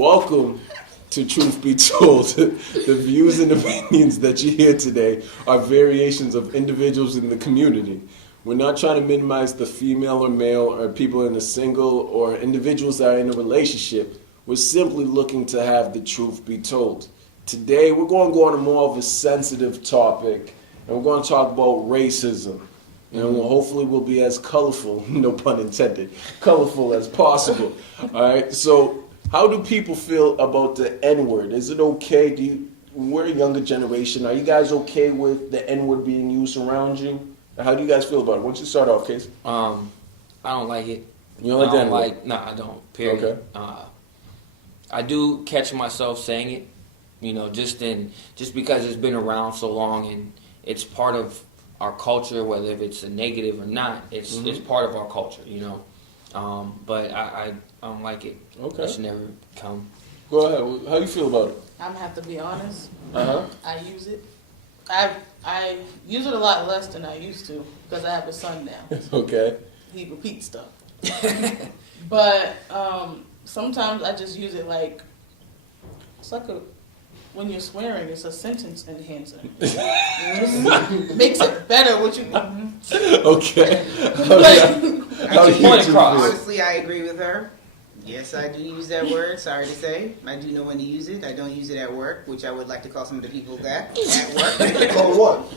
Welcome to Truth Be Told. The views and opinions that you hear today are variations of individuals in the community. We're not trying to minimize the female or male or people in a single or individuals that are in a relationship. We're simply looking to have the truth be told. Today, we're going to go on a more of a sensitive topic, and we're going to talk about racism. And hopefully we'll be as colorful, no pun intended, colorful as possible. All right, so how do people feel about the N-word? Is it okay? We're a younger generation. Are you guys okay with the N-word being used around you? How do you guys feel about it? Why don't you start off, Case? I don't like it. You don't like the N-word? No, I don't. Period. Okay. I do catch myself saying it, just because it's been around so long and it's part of our culture, whether if it's a negative or not, it's part of our culture, But I don't like it. Okay. It should never come. Go ahead. How do you feel about it? I'm gonna have to be honest. Uh-huh. I use it. I use it a lot less than I used to because I have a son now. Okay. He repeats stuff. But sometimes I just use it like it's like when you're swearing, it's a sentence enhancer. It makes it better. What you Okay. Honestly, I agree with her. Yes, I do use that word. Sorry to say. I do know when to use it. I don't use it at work, which I would like to call some of the people that at work. Call what?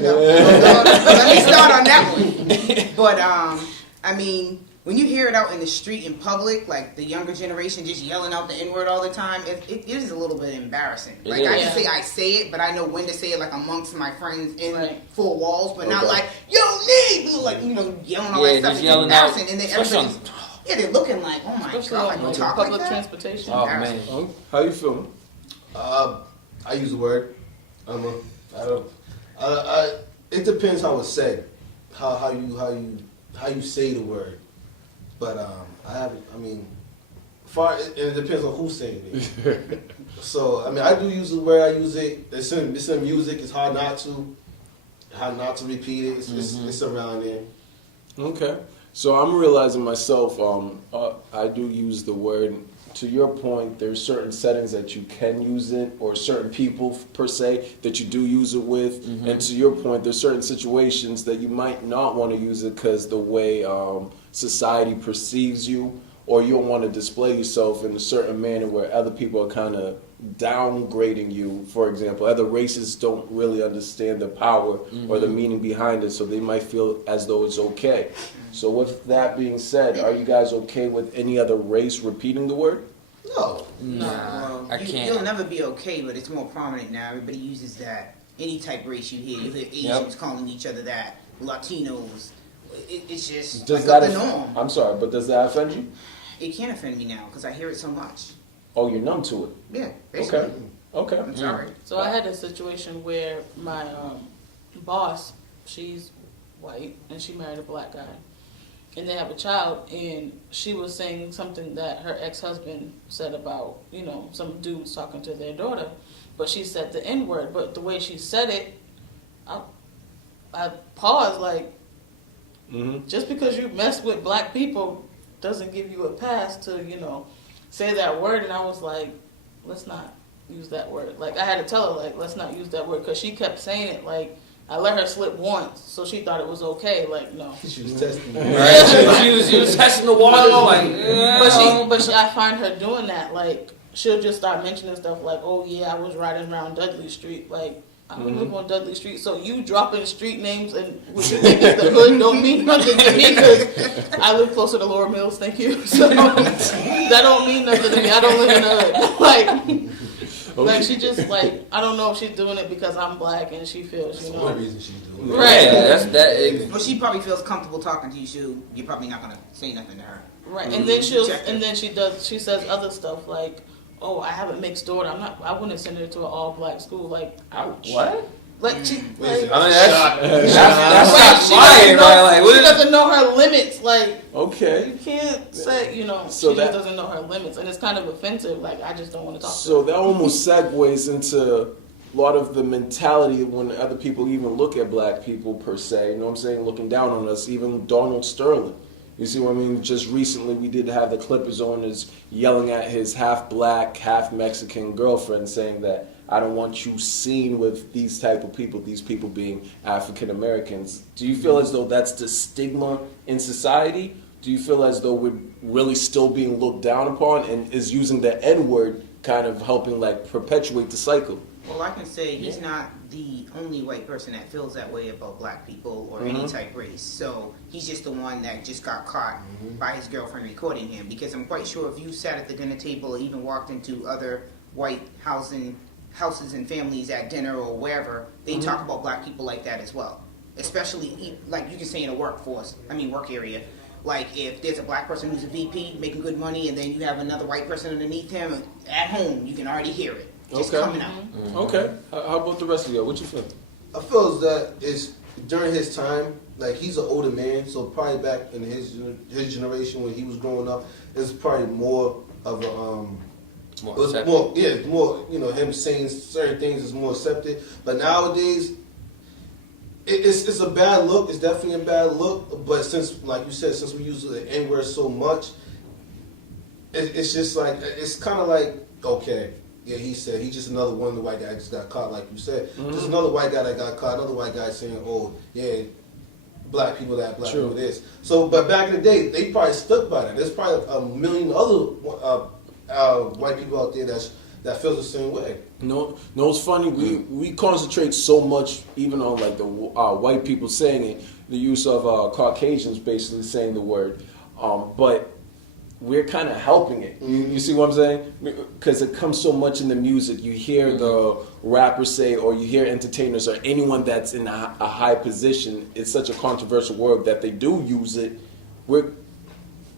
No, let me start on that one. But, I mean, when you hear it out in the street in public, like the younger generation just yelling out the N-word all the time, it is a little bit embarrassing. Like, I can say I say it, but I know when to say it, like amongst my friends in four walls, but not like, yo, Nate! Like, yelling all that stuff. It's embarrassing. And then everybody's... Yeah, they're looking like, oh my God, you talk public like that? transportation. Oh, man. How you feeling? I use the word. It depends how it's said, how you say the word. But it depends on who's saying it. So I do use the word. I use it. It's in music. It's hard not to repeat it. It's around there. Okay. So I'm realizing myself, I do use the word. To your point, there's certain settings that you can use it, or certain people per se that you do use it with. And to your point, there's certain situations that you might not want to use it because the way society perceives you, or you don't want to display yourself in a certain manner where other people are kind of downgrading you. For example, other races don't really understand the power or the meaning behind it, so they might feel as though it's okay. So with that being said, are you guys okay with any other race repeating the word? No. Well, I can't. You'll never be okay, but it's more prominent now. Everybody uses that. Any type of race you hear Asians calling each other that, Latinos. It's just the norm. I'm sorry, but does that offend you? It can't offend me now because I hear it so much. Oh, you're numb to it. Yeah, basically. Okay. I'm sorry. So I had a situation where my boss, she's white and she married a black guy, and they have a child, and she was saying something that her ex-husband said about, some dudes talking to their daughter, but she said the N-word, but the way she said it, I paused like, just because you mess with black people doesn't give you a pass to, say that word. And I was like, let's not use that word. Like, I had to tell her, like, let's not use that word, because she kept saying it, like, I let her slip once, so she thought it was okay. Like, no. She was testing. She was testing the water. Like, but I find her doing that. Like, she'll just start mentioning stuff like, "Oh yeah, I was riding around Dudley Street." Like, I don't live on Dudley Street, so you dropping street names and what you think is the hood don't mean nothing to me because I live closer to Laura Mills. Thank you. So that don't mean nothing to me. I don't live in the hood. Like she just like, I don't know if she's doing it because I'm black and she feels, That's one reason she's doing it. Right. Yeah, that. Well, she probably feels comfortable talking to you, you're probably not gonna say nothing to her. Right. And then she says other stuff like, "Oh, I have a mixed daughter. I wouldn't send her to an all black school." Like, ouch. What? Like she, Listen, that's she lying, right? Like, she doesn't know her limits. Like, Okay. you can't say, So she that- just doesn't know her limits, and it's kind of offensive. Like, I just don't want to talk to So her. that almost segues into a lot of the mentality when other people even look at black people per se. You know what I'm saying? Looking down on us. Even Donald Sterling. You see what I mean? Just recently, we did have the Clippers owners yelling at his half black, half Mexican girlfriend, saying that I don't want you seen with these type of people. These people being African Americans. Do you feel as though that's the stigma in society? Do you feel as though we're really still being looked down upon, and is using the N word kind of helping like perpetuate the cycle? Well, I can say he's not the only white person that feels that way about black people or any type race. So he's just the one that just got caught by his girlfriend recording him. Because I'm quite sure if you sat at the dinner table or even walked into other white houses and families at dinner or wherever, they talk about black people like that as well. Especially, like you can say in a work area. Like if there's a black person who's a VP making good money and then you have another white person underneath him, at home you can already hear it. Just coming out. Okay. How about the rest of y'all? What you feel? I feel that it's during his time, like he's an older man, so probably back in his generation when he was growing up, it's probably more of a more him saying certain things is more accepted. But nowadays, it's a bad look. It's definitely a bad look. But since, like you said, since we use the N word so much, it's just like it's kind of like okay. Yeah, he said he's just another one of the white guys just got caught, like you said. Just another white guy that got caught, another white guy saying, oh, yeah, black people that, black people this. So, but back in the day, they probably stuck by that. There's probably a million other white people out there that feels the same way. No, it's funny. We concentrate so much, even on like the white people saying it, the use of Caucasians basically saying the word, but we're kind of helping it. You see what I'm saying? Because it comes so much in the music. You hear the rappers say, or you hear entertainers, or anyone that's in a high position. It's such a controversial word that they do use it.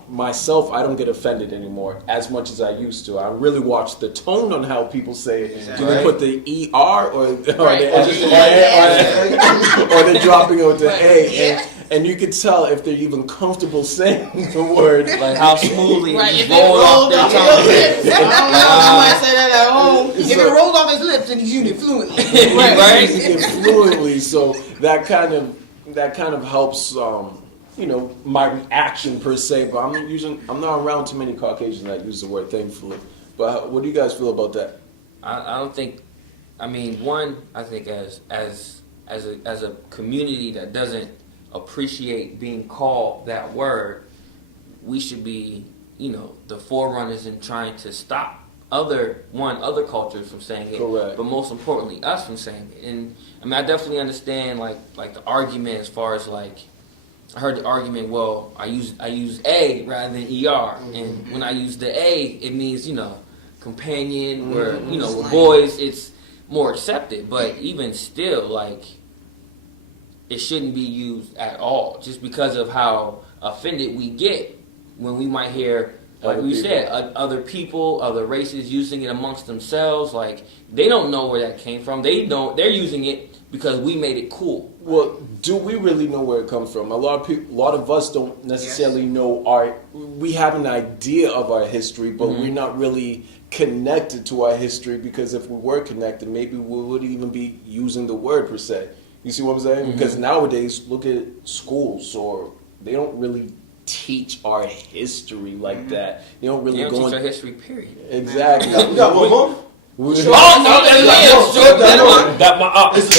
Myself, I don't get offended anymore as much as I used to. I really watch the tone on how people say it. Exactly. Do they put the ER or they're dropping it with the A? Yeah. And you could tell if they're even comfortable saying the word. Like how smoothly Right, it if just it rolled off rolled their off tongue. his lips, I don't know, you might say that at home. If it rolls off his lips, then he's using it fluently. Right. Using it fluently, so that kind of helps. My reaction per se. But I'm not around too many Caucasians that use the word, thankfully. But what do you guys feel about that? I don't think. I mean, I think as a community that doesn't appreciate being called that word, we should be, the forerunners in trying to stop other cultures from saying it. Correct. But most importantly, us from saying it. And I mean, I definitely understand like the argument as far as like. I heard the argument. Well, I use A rather than ER, and when I use the A, it means companion. Where with boys, it's more accepted. But even still, like it shouldn't be used at all, just because of how offended we get when we might hear, like we said, other people, other races using it amongst themselves. Like they don't know where that came from. They're using it because we made it cool. Well, do we really know where it comes from? A lot of us don't necessarily know we have an idea of our history, but we're not really connected to our history, because if we were connected, maybe we wouldn't even be using the word per se. You see what I'm saying? Because nowadays, look at schools, or they don't really teach our history like that. They don't really They don't go teach our into history, period. exactly. We got 1 month. We- It's the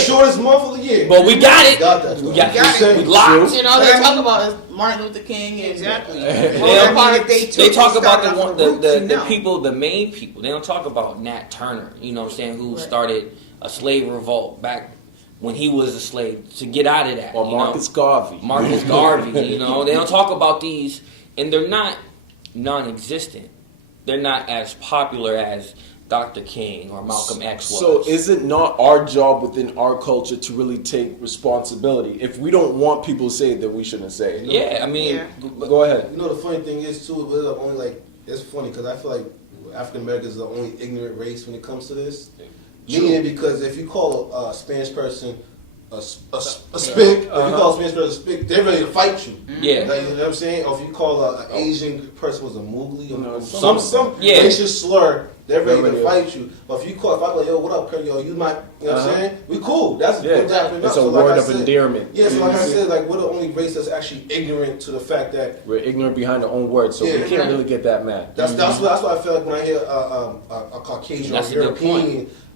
shortest month of the year. But we got it. Got that. We got got it. it. We locked. You know, they talk about is Martin Luther King and Exactly. They talk about the the people, the main people. They don't talk about Nat Turner, you know what I'm saying, who Right. started a slave revolt back when he was a slave to get out of that. Or Marcus Garvey. Marcus Garvey, they don't talk about these, and they're not non-existent. They're not as popular as Dr. King or Malcolm X was. So is it not our job within our culture to really take responsibility? If we don't want people to say it, then we shouldn't say it. Yeah, I mean, Go ahead. The funny thing is too, we're only like, it's funny because I feel like African Americans are the only ignorant race when it comes to this. Meaning, because if you call a Spanish person a spick, if you call a Spanish person a spick, they're ready to fight you. Yeah. Like, you know what I'm saying? Or if you call an Asian person was a moogly or No, some yeah. racial slur, They're ready They're to ready. fight you. But if you call, if I'm like, yo, what up, Kurt? Yo, you might, you know what I'm Uh-huh. saying? We cool. That's Yeah, good time for it's us. a So like word I of said- endearment. Yeah, so like I said, like we're the only race that's actually ignorant to the fact that We're ignorant behind our own words, so we Yeah. can't really get that mad. that's what I feel like when I hear a Caucasian That's or a good point.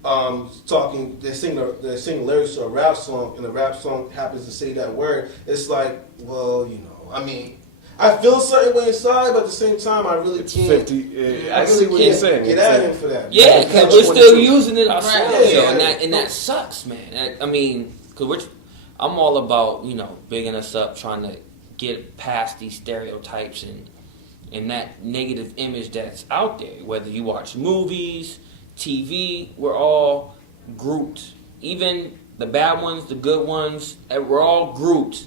European talking, they're singing lyrics to a rap song, and the rap song happens to say that word. It's like, well, you know, I mean, I feel a certain way inside, but at the same time, I really It's can't. 50. I I see really what you're can't saying. get It's at like- him for that. Yeah, Like, because catch we're still 22. using it ourselves, Right. yo, Yeah. and that sucks, man. I mean, because I'm all about bigging us up, trying to get past these stereotypes and that negative image that's out there. Whether you watch movies, TV, we're all grouped. Even the bad ones, the good ones, we're all grouped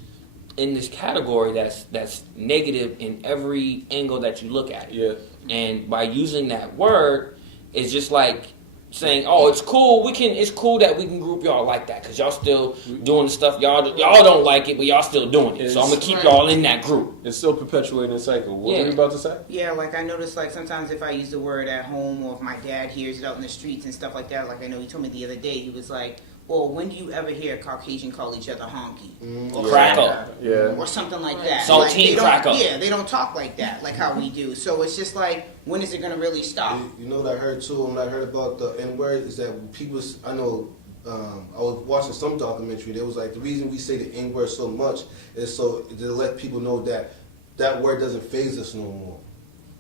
in this category that's negative in every angle that you look at it. Yeah. And by using that word, it's just like saying, "Oh, it's cool. It's cool that we can group y'all like that because y'all still doing the stuff y'all don't like it, but y'all still doing it. So I'm gonna keep Right. y'all in that group." It's still perpetuating a cycle. What were Yeah. you about to say? Yeah, like I noticed, like sometimes if I use the word at home or if my dad hears it out in the streets and stuff like that, like I know he told me the other day, he was like, "Well, when do you ever hear a Caucasian call each other honky or Crackle. Yeah. or something like Right. that?" Saltine Like, they don't- crackle. Yeah, they don't talk like that, like how we do. So it's just like, when is it gonna really stop? You know what I heard too, and I heard about the N word is that people. I know. I was watching some documentary. There was like the reason we say the N word so much is so to let people know that that word doesn't phase us no more.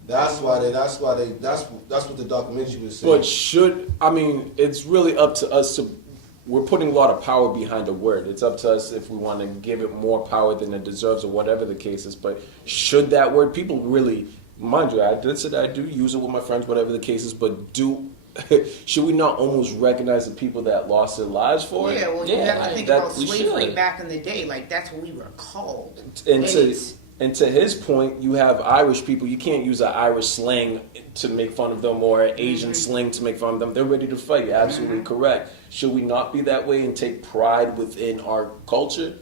That's what the documentary was saying. But it's really up to us to. We're putting a lot of power behind a word. It's up to us if we want to give it more power than it deserves or whatever the case is. But should that word, people really, mind you, I do use it with my friends, whatever the case is, but should we not almost recognize the people that lost their lives for it? Yeah, well, Yeah, you have like, to think that about we slavery should. back in the day. Like that's what we were called. And to his point, you have Irish people. You can't use an Irish slang to make fun of them or an Asian slang to make fun of them. They're ready to fight. You're absolutely correct. Should we not be that way and take pride within our culture?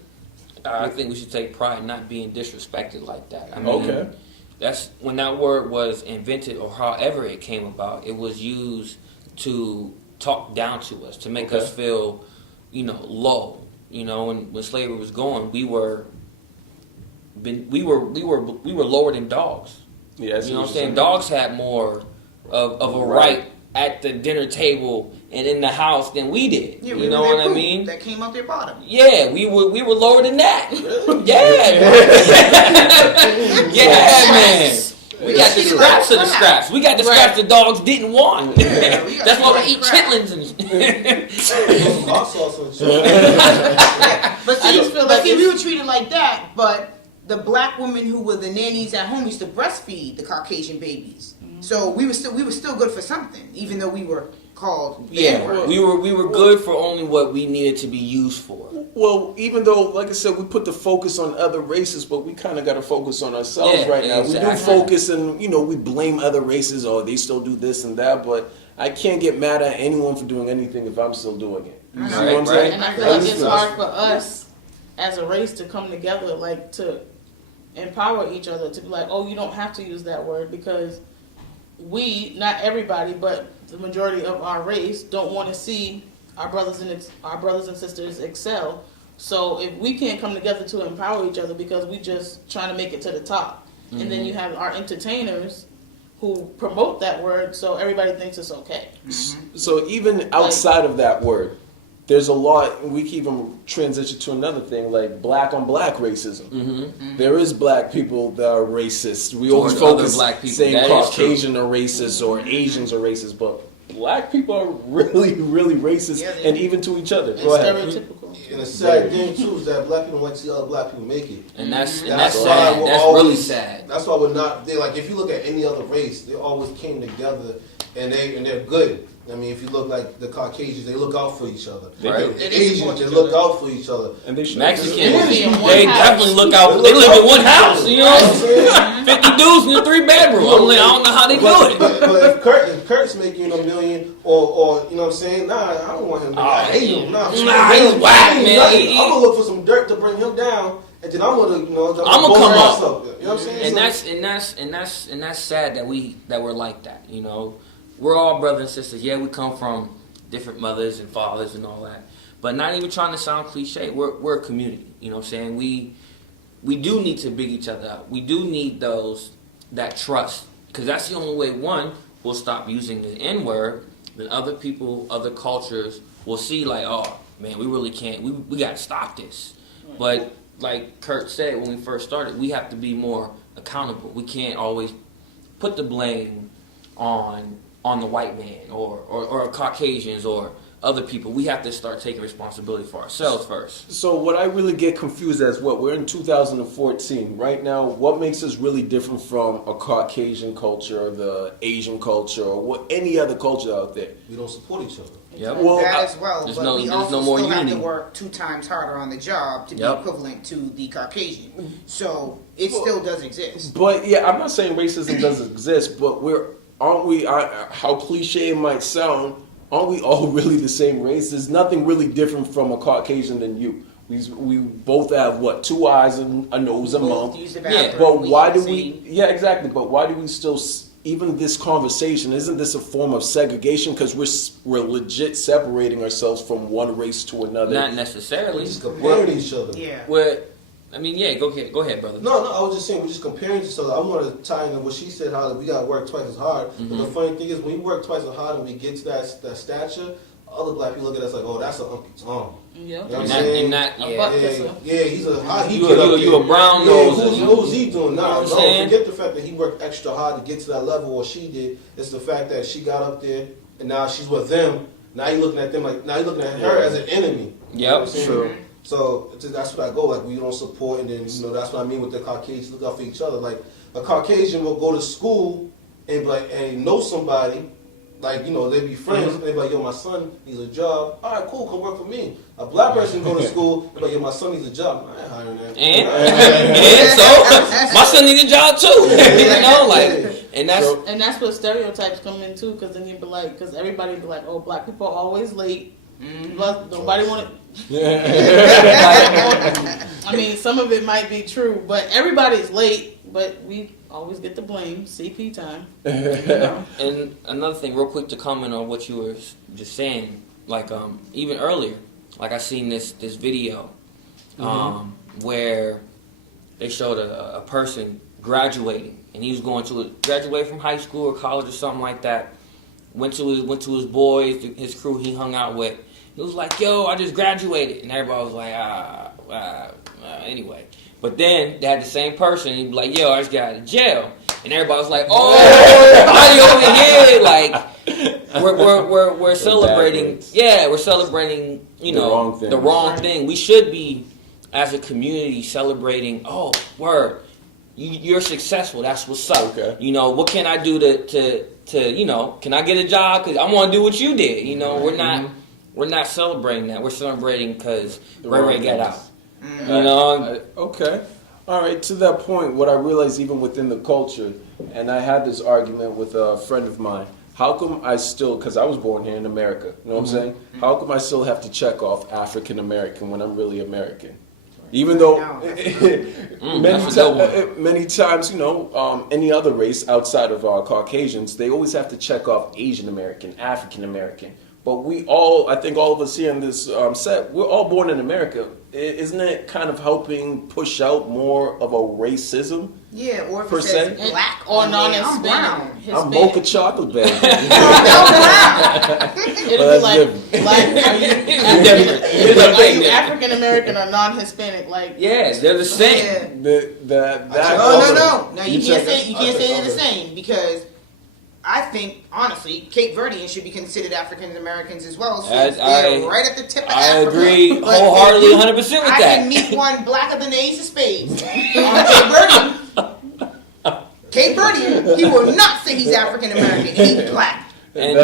I think we should take pride in not being disrespected like that. I mean, Okay. that's when that word was invented or however it came about. It was used to talk down to us, to make Okay. us feel, low. When slavery was going, we were lower than dogs. Yeah, I see You know what I'm you're saying? Dogs had more of a right at the dinner table and in the house than we did. Yeah, You know what I mean? That came out their bottom. Yeah, we were lower than that. Yeah, man. We got the scraps of the scraps. We got the scraps the dogs didn't want. Yeah, we got That's why we the eat crap. chitlins and Hot sauce and shit. Yeah, but see, I just feel like we it's- were treated like that. But the black women who were the nannies at home used to breastfeed the Caucasian babies. So we were still good for something, even though we were called. the yeah, N-word. we were good for only what we needed to be used for. Well, even though, like I said, we put the focus on other races, but we kind of got to focus on ourselves Yeah, right now. We do exactly. focus and, we blame other races, or they still do this and that, but I can't get mad at anyone for doing anything if I'm still doing it. You see what I'm Right, saying? And I feel like it's hard for us as a race to come together, like to empower each other to be like, oh, you don't have to use that word because we, not everybody, but the majority of our race don't want to see our brothers and sisters excel. So if we can't come together to empower each other because we just trying to make it to the top, and then you have our entertainers who promote that word, so everybody thinks it's okay. So even outside of that word, there's a lot. We can even transition to another thing, like black on black racism. Mm-hmm. There is black people that are racist. We Towards always focus other black people. saying That is Caucasian are racist or Asians are racist, but black people are really, really racist, Yeah, they and are. even to each other. It's Go ahead. stereotypical. And the sad thing too is that black people want to see other black people make it. And that's That's why sad. we're That's always- really sad. That's why we're not. They like if you look at any other race, they always came together and they're good. I mean, if you look like the Caucasians, they look out for each other. Right. The Asians, they look out for each other. And they should. Mexicans, They live in one they house. definitely look out. They live in one house, you know. 50 dudes in a 3-bedroom. I don't know how they do it. But if Kurt's making $1 million, or you know what I'm saying, nah, I don't want him. I hate him. Nah, he's whack, man. I'm gonna look for some dirt to bring him down, and then I'm gonna, I'ma come up. You know what I'm saying? And that's sad that we're like that, you know. we're all brothers and sisters. Yeah, we come from different mothers and fathers and all that. But not even trying to sound cliche, we're a community. You know what I'm saying? We do need to big each other up. We do need that trust. Because that's the only way, one, we'll stop using the N-word. Then other people, other cultures will see like, oh, man, we really can't. We got to stop this. But like Kurt said when we first started, we have to be more accountable. We can't always put the blame on the white man or Caucasians or other people. We have to start taking responsibility for ourselves first. So what I really get confused as we're in 2014 right now. What makes us really different from a Caucasian culture, the Asian culture, or any other culture out there? We don't support each other. Yep. Well, that as well, there's but no- we there's also no more still have unity. to work 2 times harder on the job to Yep. be equivalent to the Caucasian. So it still does exist. But yeah, I'm not saying racism doesn't exist, but aren't we? How cliche it might sound, aren't we all really the same race? There's nothing really different from a Caucasian than you. We both have what, 2 eyes and a nose, a Both mouth. use the Yeah, bathroom, But we why eat do the we? same. Yeah, exactly. But why do we still? Even this conversation, isn't this a form of segregation? Because we're legit separating ourselves from one race to another. Not We necessarily. just comparing each other. Yeah. I mean, yeah, go ahead, brother. No, I was just saying we're just comparing each other. I want to tie into what she said, how we got to work twice as hard. But the funny thing is, when we work twice as hard and we get to that stature, other black people look at us like, oh, that's an Uncle Tom. Yeah. You know what I'm And saying? that, A yeah. buck. Yeah, he's a how he You get a- up you a- there. you a brown Yeah, nose. who's he doing? You know Nah, what I'm no, saying? forget the fact that he worked extra hard to get to that level, or she did. It's the fact that she got up there and now she's with them. Now you looking at them like, now you looking at her as an enemy. You know what I'm saying? True. So that's what I go, like we don't support, and then that's what I mean with the Caucasians look out for each other. Like a Caucasian will go to school and be like, and know somebody, like they be friends. And they be like, yo, my son needs a job. All right, cool, come work for me. A black person go to school, and be like, yo, my son needs a job. I ain't hiring that. And so my son needs a job too. And that's So- And that's what stereotypes come in too, because then you be like, because everybody be like, oh, black people are always late. But nobody want to. I mean, some of it might be true, but everybody's late. But we always get the blame. CP time. And another thing, real quick, to comment on what you were just saying, like even earlier, like I seen this video where they showed a person graduating, and he was going to graduate from high school or college or something like that. Went to his boys, his crew he hung out with. He was like, "Yo, I just graduated," and everybody was like, anyway. But then they had the same person. He'd be like, "Yo, I just got out of jail," and everybody was like, "Oh, party over here!" Like we're celebrating. backwards. Yeah, we're celebrating. The wrong thing. the wrong thing. We should be, as a community, celebrating. Oh, word, you're successful. That's what's up. Okay. What can I do to can I get a job? Because I want to do what you did. We're not celebrating that. We're celebrating because The Ray Ray wrong got things. out. Okay. All right. To that point, what I realized even within the culture, and I had this argument with a friend of mine. How come I still, because I was born here in America, you know what I'm saying? How come I still have to check off African American when I'm really American? Even though that's a good many times, any other race outside of Caucasians, they always have to check off Asian American, African American. But I think all of us here in this set, we're all born in America. Isn't it kind of helping push out more of a racism? Yeah, or if Per it says se? black Or on there, I'm brown. non-Hispanic. I'm mocha chocolate, baby. I'm brown. It'll Well, be that's like, are you African American or non-Hispanic? Like, Yeah, they're the same. No, you check can't say it? they're the same because I think honestly, Cape Verdeans should be considered African Americans as well. Since they're right at the tip of I Africa. agree But wholeheartedly, if you- 100% with I that. can meet one blacker than the Ace of Spades on Cape Verdean. Cape Verdean, he will not say he's African American. He's black. And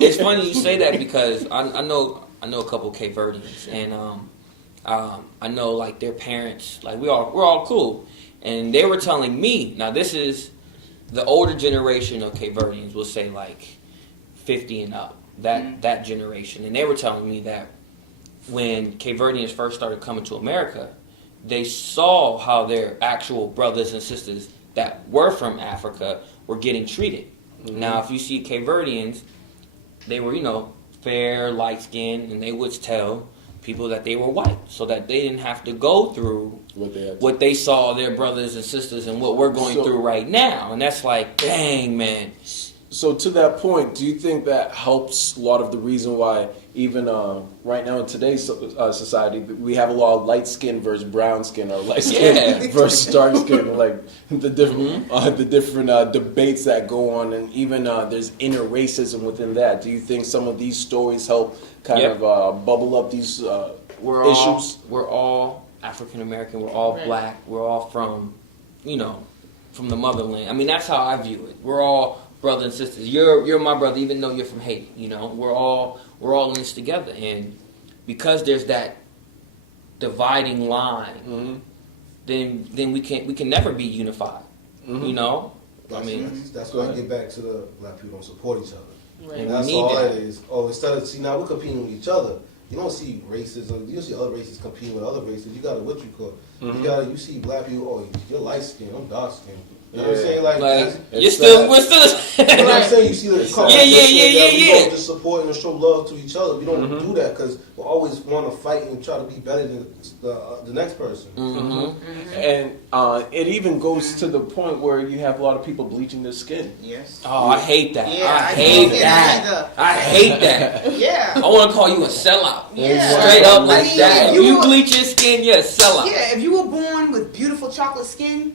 it's funny you say that because I know a couple Cape Verdeans, and I know like their parents, like we're all cool, and they were telling me, now this is the older generation of Cape Verdeans, will say like 50 and up, that generation, and they were telling me that when Cape Verdeans first started coming to America, they saw how their actual brothers and sisters that were from Africa were getting treated. Now, if you see Cape Verdeans, they were, fair, light skinned, and they would tell people that they were white so that they didn't have to go through what they saw their brothers and sisters and what we're going through right now. And that's like, dang, man. So to that point, do you think that helps a lot of the reason why even right now in today's society we have a lot of light skin versus brown skin, or light skin versus dark skin, like the different debates that go on, and even there's inner racism within that. Do you think some of these stories help kind of bubble up these issues? We're all African American. We're all black. We're all from the motherland. I mean, that's how I view it. We're all brothers and sisters. You're my brother, even though you're from Haiti. We're all in this together, and because there's that dividing line, then we can never be unified. That's why I get back to the black people don't support each other. Right. And that's all it is. Instead of now we're competing with each other. You don't see racism. You don't see other races competing with other races. You got what you call. You see black people. Oh, you're light skinned. I'm dark skinned. You know what I'm saying? Like we're still. You know what I'm saying? You see the we don't just support and show love to each other. We don't do that because we always want to fight and try to be better than the next person. And it even goes to the point where you have a lot of people bleaching their skin. Yes. Oh, I hate that. Yeah, I hate that. I hate that. Yeah. I want to call you a sellout. Yeah. Straight up like I mean, that. if You you were- bleach your skin, you're a sellout. Yeah, if you were born with beautiful chocolate skin,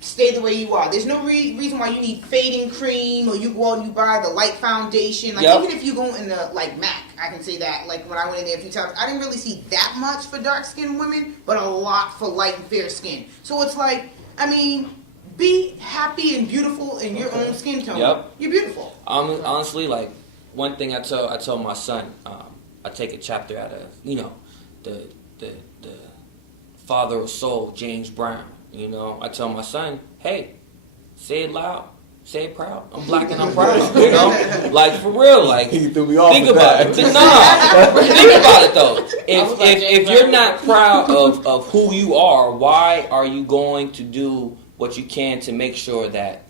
stay the way you are. There's no reason why you need fading cream, or you go out and you buy the light foundation. Like even if you go in the MAC, I can say that. Like when I went in there a few times, I didn't really see that much for dark skinned women, but a lot for light and fair skin. So it's like, I mean, be happy and beautiful in your own skin tone. Yep. You're beautiful. Honestly, like one thing I tell my son, I take a chapter out of the father of soul, James Brown. I tell my son, hey, say it loud, say it proud. I'm black and I'm proud. Like for real, like He threw me off think with about that. it. Nah, think about it though. If you're Brown. not proud of who you are, why are you going to do what you can to make sure that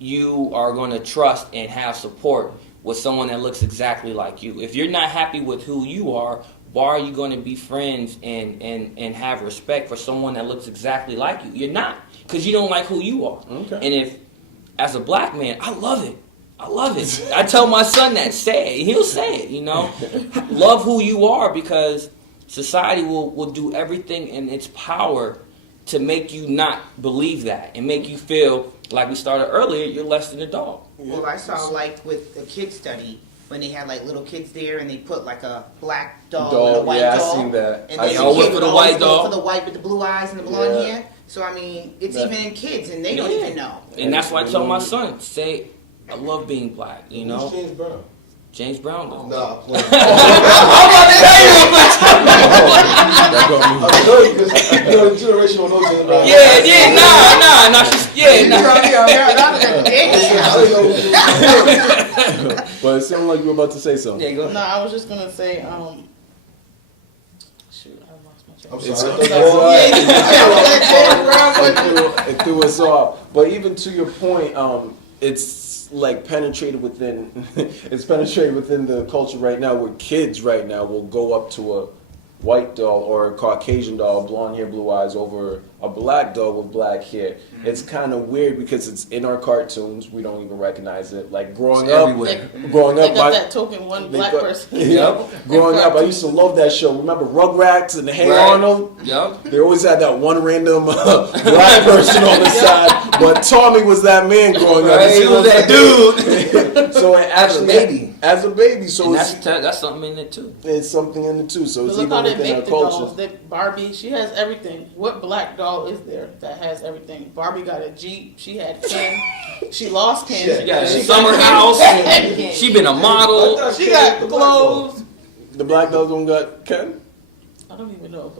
you are going to trust and have support with someone that looks exactly like you? If you're not happy with who you are, why are you going to be friends and have respect for someone that looks exactly like you? You're not, because you don't like who you are. Okay. And if, as a black man, I love it. I tell my son that, say it. He'll say it, Love who you are, because society will do everything in its power to make you not believe that and make you feel, like we started earlier, you're less than a dog. Well, I saw with the kid study when they had little kids there and they put a black dog and a white dog. I seen that. And I then seen always the kid for would the always white go dog. for the white with the blue eyes and the blonde Yeah. hair. So I mean, it's That- even in kids and they don't even know. And that's why I tell my son, say, I love being black, Who's James Brown? James Brown does. Nah, I'm playing. That got me. I'm telling you because the generation don't know James Brown. Nah, I don't know. But it sounded like you were about to say something. Yeah, go No, I was just gonna say, shoot, I lost my train. I'm It's- sorry. It threw us off. But even to your point, it's penetrated within. It's penetrated within the culture right now, where kids right now will go up to a white doll or a Caucasian doll, blonde hair, blue eyes, over a black doll with black hair. It's kind of weird because it's in our cartoons. We don't even recognize it. Like growing It's up, everywhere. growing They up, got my- that token one they black got- person. Yep. Growing up, I used to love that show. Remember Rugrats and Hey Right. Arnold? Yep. They always had that one random black person on the side, but Tommy was that man growing up. Right, he was that dude. So as a baby. so And it's, that's something in it too. it's something in it too. So But it's look how even they within our make the dolls. culture. That Barbie, she has everything. What black doll is there that has everything? Barbie got a Jeep. She had Ken. She lost Ken. She got a She summer house. Ken. She been a model. She got clothes. The black dolls don't got Ken. I don't even know.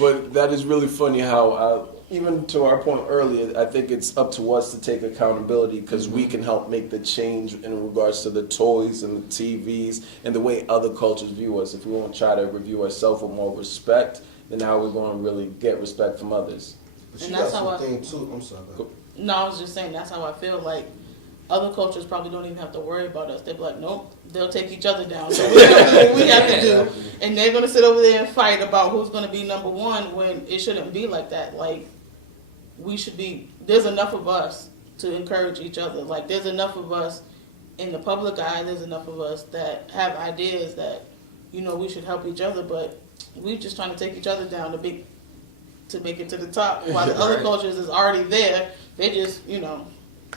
But that is really funny how, even to our point earlier, I think it's up to us to take accountability because we can help make the change in regards to the toys and the TVs and the way other cultures view us. If we want to try to review ourselves with more respect, then how we're going to really get respect from others. But you And got that's how something too. I'm sorry. Go. No, I was just saying that's how I feel. Like other cultures probably don't even have to worry about us. They're like, nope, they'll take each other down. So we have to do what we have to do, and they're gonna sit over there and fight about who's gonna be number one when it shouldn't be like that. Like we should be. There's enough of us to encourage each other. Like there's enough of us in the public eye. There's enough of us that have ideas that we should help each other, but we're just trying to take each other down to make it to the top. While the other Right. cultures is already there, they just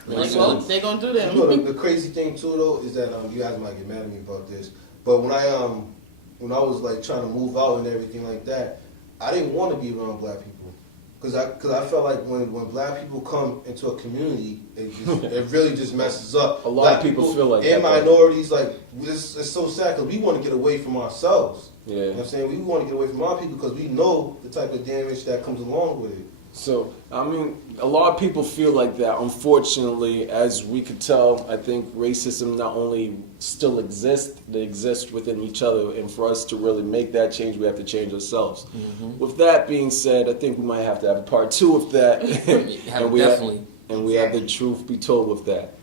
Makes well, sense. they gonna do You them. know, the crazy thing too though is that you guys might get mad at me about this, but when I was like trying to move out and everything like that, I didn't want to be around black people because I felt like when black people come into a community, it really just messes up. A lot Black of people feel like and that, though. minorities like it's so sad because we want to get away from ourselves. You know Yeah. what I'm saying? We want to get away from our people because we know the type of damage that comes along with it. So, I mean, a lot of people feel like that. Unfortunately, as we could tell, I think racism not only still exists, they exist within each other. And for us to really make that change, we have to change ourselves. With that being said, I think we might have to have a part 2 of that. Definitely. And we have the truth be told with that.